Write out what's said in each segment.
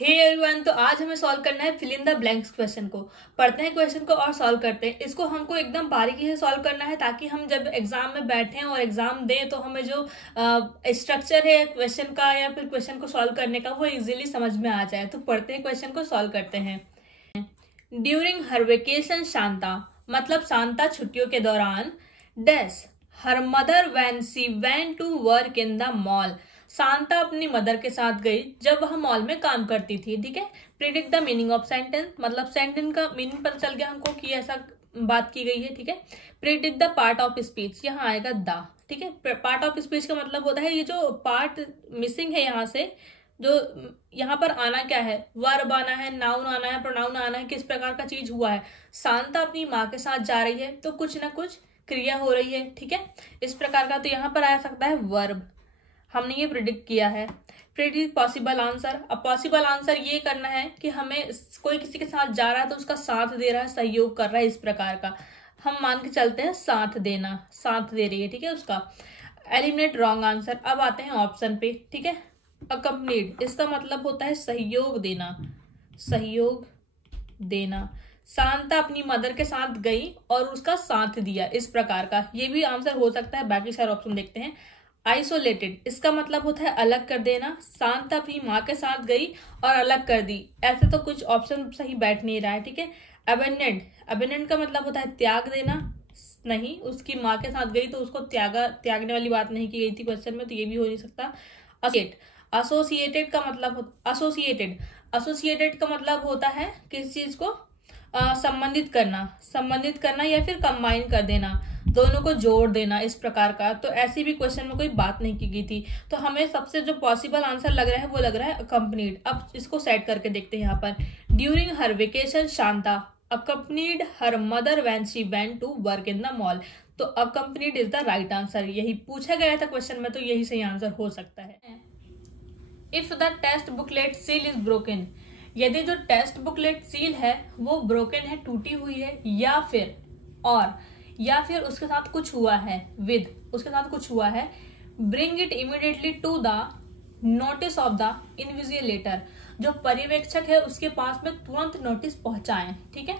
Hey everyone, तो आज हमें सॉल्व करना है fill in the blanks question को। पढ़ते हैं क्वेश्चन को और सॉल्व करते हैं। इसको हमको एकदम बारीकी से सॉल्व करना है ताकि हम जब एग्जाम में बैठें और एग्जाम दें तो हमें जो स्ट्रक्चर है क्वेश्चन का या फिर क्वेश्चन को सॉल्व करने का वो इजीली समझ में आ जाए। तो पढ़ते हैं क्वेश्चन को, सॉल्व करते हैं। ड्यूरिंग हर वेकेशन शांता, मतलब शांता छुट्टियों के दौरान, dash her mother when she went to work in the mall, Shanta अपनी मदर के साथ गई जब वह मॉल में काम करती थी। ठीक है। Predict the meaning of sentence, मतलब सेंटेंस का मीनिंग पता चल गया हमको कि ऐसा बात की गई है। ठीक है। Predict the part of speech, यहाँ आएगा द। ठीक है। पार्ट ऑफ स्पीच का मतलब होता है ये जो पार्ट मिसिंग है यहाँ से, जो यहाँ पर आना क्या है, वर्ब आना है, नाउन आना है, प्रोनाउन आना है, किस प्रकार का चीज हुआ है। शांता अपनी माँ के साथ जा रही है तो कुछ ना कुछ क्रिया हो रही है। ठीक है। इस प्रकार का, तो यहाँ पर आ सकता है वर्ब। हमने ये प्रिडिक्ट किया है। Predict possible answer. अब पॉसिबल आंसर ये करना है कि हमें कोई किसी के साथ जा रहा है तो उसका साथ दे रहा है, सहयोग कर रहा है, इस प्रकार का हम मान के चलते हैं। साथ देना, साथ दे रही है। ठीक है। उसका एलिमिनेट रॉन्ग आंसर। अब आते हैं ऑप्शन पे। ठीक है। अकम्पनीड, इसका मतलब होता है सहयोग देना, सहयोग देना। शांता अपनी मदर के साथ गई और उसका साथ दिया, इस प्रकार का ये भी आंसर हो सकता है। बाकी सारे ऑप्शन देखते हैं। आइसोलेटेड, इसका मतलब होता है अलग कर देना। शांता अपनी माँ के साथ गई और अलग कर दी, ऐसे तो कुछ ऑप्शन सही बैठ नहीं रहा है। ठीक है। अबेंडेंट, अबेंडेंट का मतलब होता है त्याग देना। नहीं, उसकी माँ के साथ गई तो उसको त्यागने वाली बात नहीं की गई थी क्वेश्चन में, तो ये भी हो नहीं सकता। एसोसिएटेड का मतलब एसोसिएटेड का मतलब होता है किस चीज को संबंधित करना या फिर कंबाइन कर देना, दोनों को जोड़ देना, इस प्रकार का। तो ऐसी भी क्वेश्चन में कोई बात नहीं की गई थी। तो हमें सबसे जो पॉसिबल आंसर लग रहा है वो लग रहा है अकम्पनीड। अब इसको सेट करके देखते हैं यहाँ पर। During her vacation Shanta accompanied her mother when she went to work in the mall. तो accompanied is the right answer. यही पूछा गया था क्वेश्चन में, तो यही सही आंसर हो सकता है। If the test booklet seal is broken, यदि जो टेस्ट बुकलेट सील है वो ब्रोकन है, टूटी हुई है, या फिर उसके साथ कुछ हुआ है, उसके साथ कुछ हुआ है, bring it immediately to the notice of the invigilator, जो पर्यवेक्षक है उसके पास में तुरंत नोटिस पहुंचाएं। ठीक है।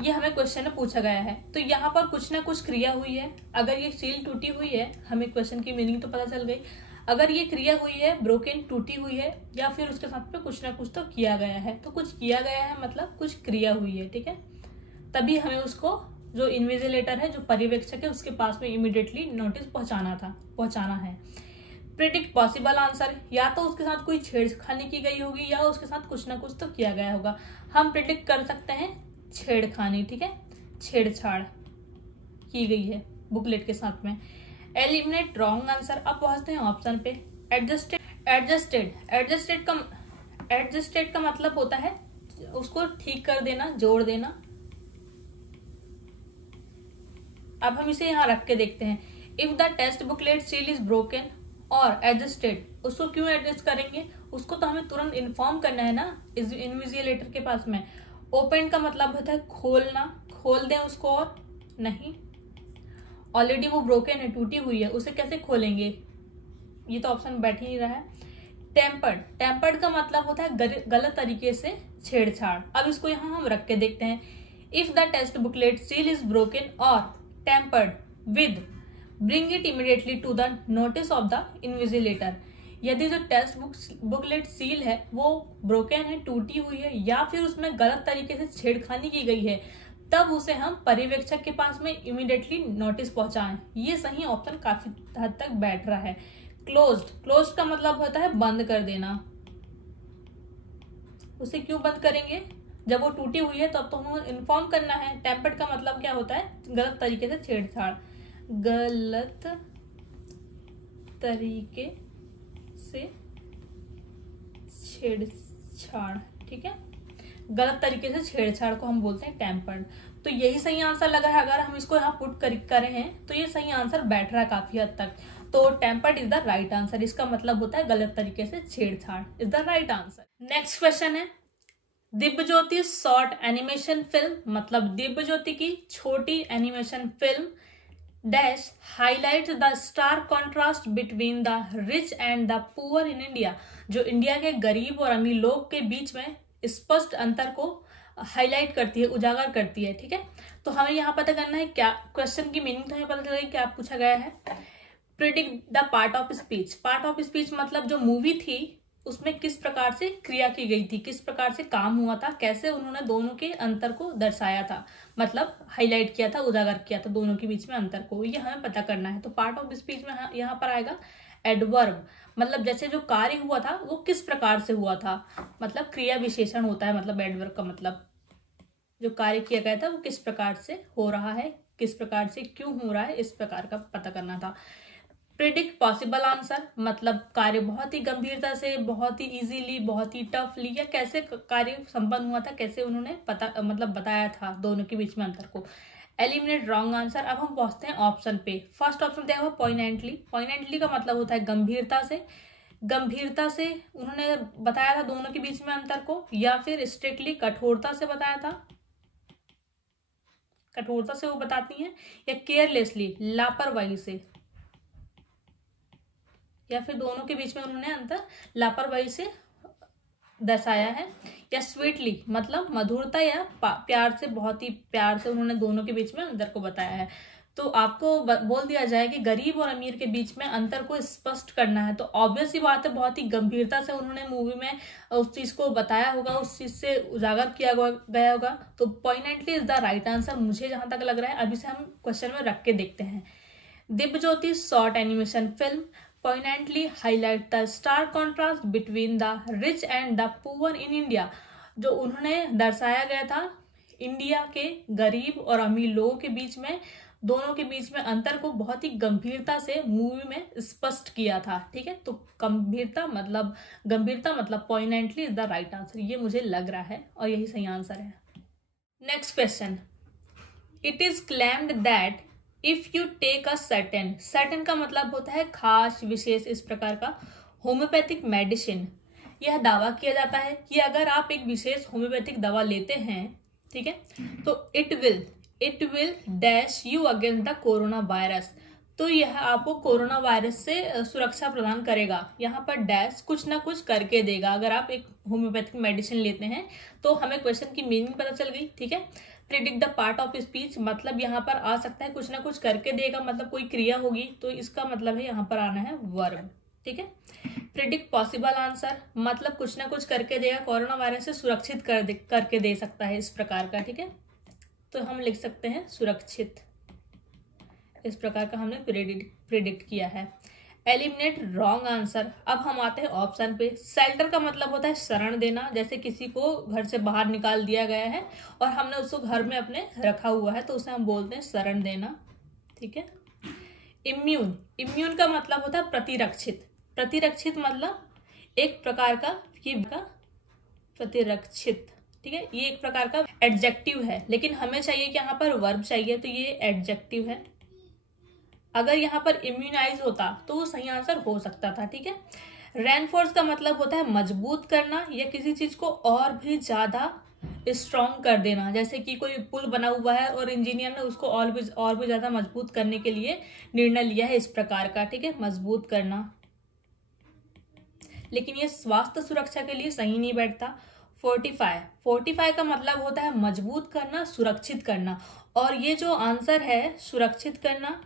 ये हमें क्वेश्चन में पूछा गया है। तो यहाँ पर कुछ ना कुछ क्रिया हुई है। अगर ये सील टूटी हुई है, हमें क्वेश्चन की मीनिंग तो पता चल गई। अगर ये क्रिया हुई है, ब्रोकन टूटी हुई है, या फिर उसके साथ में कुछ ना कुछ तो किया गया है। तो कुछ किया गया है मतलब कुछ क्रिया हुई है। ठीक है। तभी हमें उसको, जो इन्विजिलेटर है, जो पर्यवेक्षक है, उसके पास में इमीडिएटली नोटिस पहुंचाना है। प्रिडिक्ट पॉसिबल आंसर, या तो उसके साथ कोई छेड़खानी की गई होगी या उसके साथ कुछ ना कुछ तो किया गया होगा। हम प्रिडिक्ट कर सकते हैं छेड़खानी। ठीक है। छेड़छाड़ की गई है बुकलेट के साथ में। Eliminate wrong answer. अब पहुंचते हैं ऑप्शन पे। एडजस्टेड का मतलब होता है उसको ठीक कर देना, जोड़ देना। अब हम इसे यहाँ रख के देखते हैं। If the test booklet seal is broken और एडजस्टेड, उसको क्यों एडजस्ट करेंगे, उसको तो हमें तुरंत इन्फॉर्म करना है ना इस इन्विजिलेटर के पास में। ओपन का मतलब होता है खोलना, खोल दें उसको, और नहीं, ऑलरेडी वो ब्रोकन है, टूटी हुई है, उसे कैसे खोलेंगे, ये तो ऑप्शन बैठ ही नहीं रहा है। टेम्पर्ड का मतलब होता है गलत तरीके से छेड़छाड़। अब इसको यहाँ हम रख के देखते हैं। If the test booklet seal is broken और tampered with, bring it immediately to the notice of the invigilator. यदि जो टेस्ट बुकलेट सील है वो ब्रोकन है, टूटी हुई है, या फिर उसमें गलत तरीके से छेड़खानी की गई है, तब उसे हम पर्यवेक्षक के पास में इमीडिएटली नोटिस पहुंचाएं। ये सही ऑप्शन काफी हद तक बैठ रहा है। क्लोज्ड का मतलब होता है बंद कर देना। उसे क्यों बंद करेंगे, जब वो टूटी हुई है तब तो हमें इन्फॉर्म करना है। टेम्पर्ड का मतलब क्या होता है, गलत तरीके से छेड़छाड़, गलत तरीके से छेड़छाड़। ठीक है। गलत तरीके से छेड़छाड़ को हम बोलते हैं टेम्पर्ड। तो यही सही आंसर लगा है। अगर हम इसको यहाँ पुट करें हैं तो ये सही आंसर बैठ रहा है काफी हद तक। तो tempered is the right answer. इसका मतलब होता है गलत तरीके से छेड़छाड़ is the right answer. Next question है दिव्यज्योति शॉर्ट एनिमेशन फिल्म, मतलब दिव्यज्योति की छोटी animation film highlights the stark contrast between the rich and the poor in India. जो इंडिया के गरीब और अमीर लोग के बीच में स्पष्ट अंतर को हाईलाइट करती है, उजागर करती है। ठीक है, तो हमें यहाँ पता करना है क्या क्वेश्चन की मीनिंग, तो हमें पता चलेगा क्या पूछा गया है। Predict the part of speech. Part of speech मतलब जो मूवी थी उसमें किस प्रकार से क्रिया की गई थी, किस प्रकार से काम हुआ था, कैसे उन्होंने दोनों के अंतर को दर्शाया था, मतलब हाईलाइट किया था, उजागर किया था दोनों के बीच में अंतर को, ये हमें पता करना है। तो पार्ट ऑफ स्पीच में यहाँ पर आएगा एडवर्ब, मतलब जैसे जो कार्य हुआ था वो किस प्रकार से हुआ था, मतलब क्रिया विशेषण होता है, मतलब एडवर्ब का मतलब जो कार्य किया गया था वो किस प्रकार से हो रहा है, किस प्रकार से क्यों हो रहा है, इस प्रकार का पता करना था। प्रिडिक्ट पॉसिबल आंसर, मतलब कार्य बहुत ही गंभीरता से, बहुत ही इजीली, बहुत ही टफली, या कैसे कार्य संपन्न हुआ था, कैसे उन्होंने मतलब बताया था दोनों के बीच में अंतर को। Eliminate wrong answer. अब हम पहुंचते हैं ऑप्शन पे। फर्स्ट ऑप्शन दिया हुआ पॉइनेंटली। पॉइनेंटली का मतलब होता है गंभीरता से, गंभीरता से उन्होंने बताया था दोनों के बीच में अंतर को, या फिर स्ट्रिक्टली कठोरता से बताया था, कठोरता से वो बताती हैं, या केयरलेसली लापरवाही से, या फिर दोनों के बीच में उन्होंने अंतर लापरवाही से दर्शाया है। या स्वीटली मतलब मधुरता या प्यार से, बहुत ही प्यार से उन्होंने दोनों के बीच में अंतर को बताया है। तो आपको बोल दिया जाए कि गरीब और अमीर के बीच में अंतर को स्पष्ट करना है, तो ऑब्वियस ही बात है बहुत ही गंभीरता से उन्होंने मूवी में उस चीज को बताया होगा, उस चीज से उजागर किया गया होगा। तो पॉइनेंटली इज द राइट आंसर, मुझे जहां तक लग रहा है। अभी से हम क्वेश्चन में रख के देखते हैं। Divyajyoti short animation film poignantly highlight the stark contrast between the rich and the poor in India। जो उन्होंने दर्शाया गया था इंडिया के गरीब और अमीर लोगों के बीच में, दोनों के बीच में अंतर को बहुत ही गंभीरता से मूवी में स्पष्ट किया था। ठीक है, तो गंभीरता मतलब poignantly is the right answer, ये मुझे लग रहा है और यही सही आंसर है। Next question, it is claimed that if you take a certain का मतलब होता है खास, विशेष, इस प्रकार का होम्योपैथिक मेडिसिन। यह दावा किया जाता है कि अगर आप एक विशेष होम्योपैथिक दवा लेते हैं, ठीक है, तो it will dash you against the corona virus. तो यह आपको कोरोना वायरस से सुरक्षा प्रदान करेगा। यहाँ पर डैश कुछ ना कुछ करके देगा। अगर आप एक होम्योपैथिक मेडिसिन लेते हैं तो हमें क्वेश्चन की मीनिंग पता चल गई। ठीक है, predict the part of speech मतलब यहाँ पर आ सकता है कुछ ना कुछ करके देगा, मतलब कोई क्रिया होगी, तो इसका मतलब है यहाँ पर आना है वर्ब। ठीक है, प्रिडिक्ट पॉसिबल आंसर मतलब कुछ ना कुछ करके देगा, कोरोना वायरस से सुरक्षित करके दे सकता है, इस प्रकार का। ठीक है, तो हम लिख सकते हैं सुरक्षित, इस प्रकार का हमने प्रिडिक्ट किया है। Eliminate wrong answer. अब हम आते हैं ऑप्शन पे। शेल्टर का मतलब होता है शरण देना, जैसे किसी को घर से बाहर निकाल दिया गया है और हमने उसको घर में अपने रखा हुआ है, तो उसे हम बोलते हैं शरण देना। ठीक है, इम्यून का मतलब होता है प्रतिरक्षित मतलब एक प्रकार का प्रतिरक्षित। ठीक है, ये एक प्रकार का एडजेक्टिव है, लेकिन हमें चाहिए कि यहाँ पर वर्ब चाहिए, तो ये एडजेक्टिव है। अगर यहाँ पर इम्यूनाइज होता तो वो सही आंसर हो सकता था। ठीक है, रेनफोर्स का मतलब होता है मजबूत करना या किसी चीज को और भी ज्यादा स्ट्रॉन्ग कर देना, जैसे कि कोई पुल बना हुआ है और इंजीनियर ने उसको और भी ज्यादा मजबूत करने के लिए निर्णय लिया है, इस प्रकार का। ठीक है, मजबूत करना, लेकिन ये स्वास्थ्य सुरक्षा के लिए सही नहीं बैठता। फोर्टिफाई का मतलब होता है मजबूत करना, सुरक्षित करना, और ये जो आंसर है सुरक्षित करना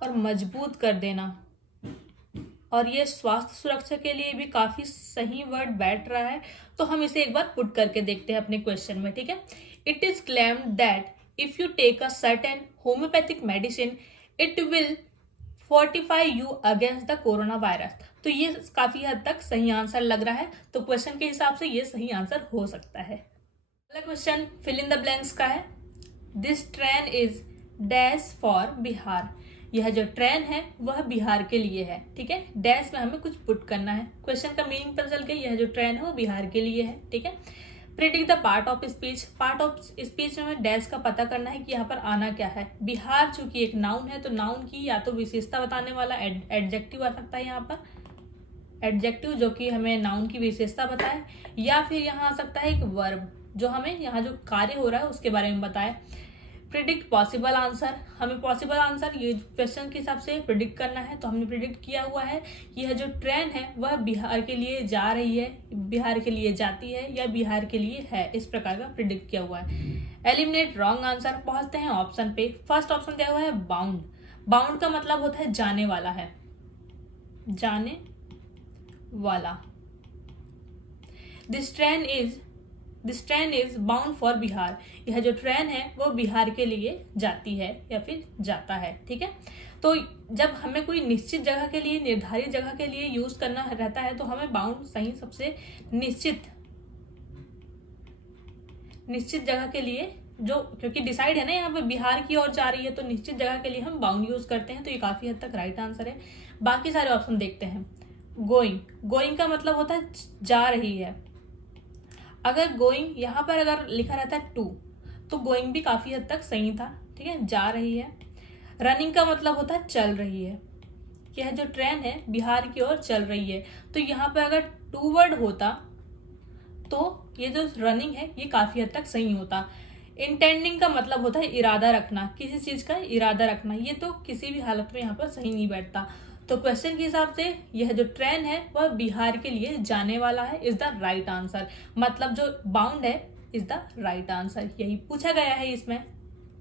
और मजबूत कर देना, और ये स्वास्थ्य सुरक्षा के लिए भी काफी सही वर्ड बैठ रहा है, तो हम इसे एक बार पुट करके देखते हैं अपने क्वेश्चन में। ठीक है, it is claimed that if you take a certain homeopathic medicine it will fortify you against the corona virus. तो ये काफी हद तक सही आंसर लग रहा है, तो क्वेश्चन के हिसाब से ये सही आंसर हो सकता है। अगला question fill in the blanks का है। This train is dash for Bihar. यह जो ट्रेन है वह बिहार के लिए है। ठीक है, डैश में हमें कुछ पुट करना है। क्वेश्चन का मीनिंग पता चल गया, यह जो ट्रेन है वो बिहार के लिए है। ठीक है, predict the part of speech. Part of speech में हमें डैश का पता करना है कि यहाँ पर आना क्या है। बिहार चूंकि एक नाउन है, तो नाउन की या तो विशेषता बताने वाला एडजेक्टिव आ सकता है, यहाँ पर एडजेक्टिव जो कि हमें नाउन की विशेषता बताए, या फिर यहाँ आ सकता है एक वर्ब जो हमें यहाँ जो कार्य हो रहा है उसके बारे में बताए। प्रिडिक्ट पॉसिबल आंसर, हमें पॉसिबल आंसर ये क्वेश्चन के हिसाब से प्रिडिक्ट करना है, तो हमने प्रिडिक्ट किया हुआ है यह जो ट्रेन है वह बिहार के लिए जा रही है, बिहार के लिए जाती है या बिहार के लिए है, इस प्रकार का प्रिडिक्ट किया हुआ है। एलिमिनेट रॉन्ग आंसर, पहुंचते हैं ऑप्शन पे। फर्स्ट ऑप्शन दिया हुआ है बाउंड। बाउंड का मतलब होता है जाने वाला है, जाने वाला। This train is bound for Bihar, यह जो ट्रेन है वो बिहार के लिए जाती है या फिर जाता है। ठीक है, तो जब हमें कोई निश्चित जगह के लिए, निर्धारित जगह के लिए यूज करना रहता है तो हमें बाउंड सही सबसे निश्चित जगह के लिए, जो क्योंकि डिसाइड है ना यहाँ पे बिहार की ओर जा रही है, तो निश्चित जगह के लिए हम बाउंड यूज करते हैं, तो ये काफी हद तक राइट आंसर है। बाकी सारे ऑप्शन देखते हैं। गोइंग का मतलब होता है जा रही है। अगर गोइंग यहाँ पर अगर लिखा रहता है टू, तो गोइंग भी काफी हद तक सही था। ठीक है, जा रही है। रनिंग का मतलब होता है चल रही है, यह जो ट्रेन है बिहार की ओर चल रही है, तो यहाँ पर अगर टू वर्ड होता तो ये जो रनिंग है ये काफी हद तक सही होता। इंटेंडिंग का मतलब होता है इरादा रखना, किसी चीज का इरादा रखना, ये तो किसी भी हालत में यहाँ पर सही नहीं बैठता। तो क्वेश्चन के हिसाब से यह जो ट्रेन है वह बिहार के लिए जाने वाला है, इज द राइट आंसर। मतलब जो बाउंड है इज द राइट आंसर, यही पूछा गया है इसमें।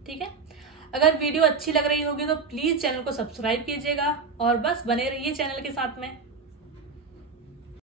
ठीक है, अगर वीडियो अच्छी लग रही होगी तो प्लीज चैनल को सब्सक्राइब कीजिएगा और बस बने रहिए चैनल के साथ में।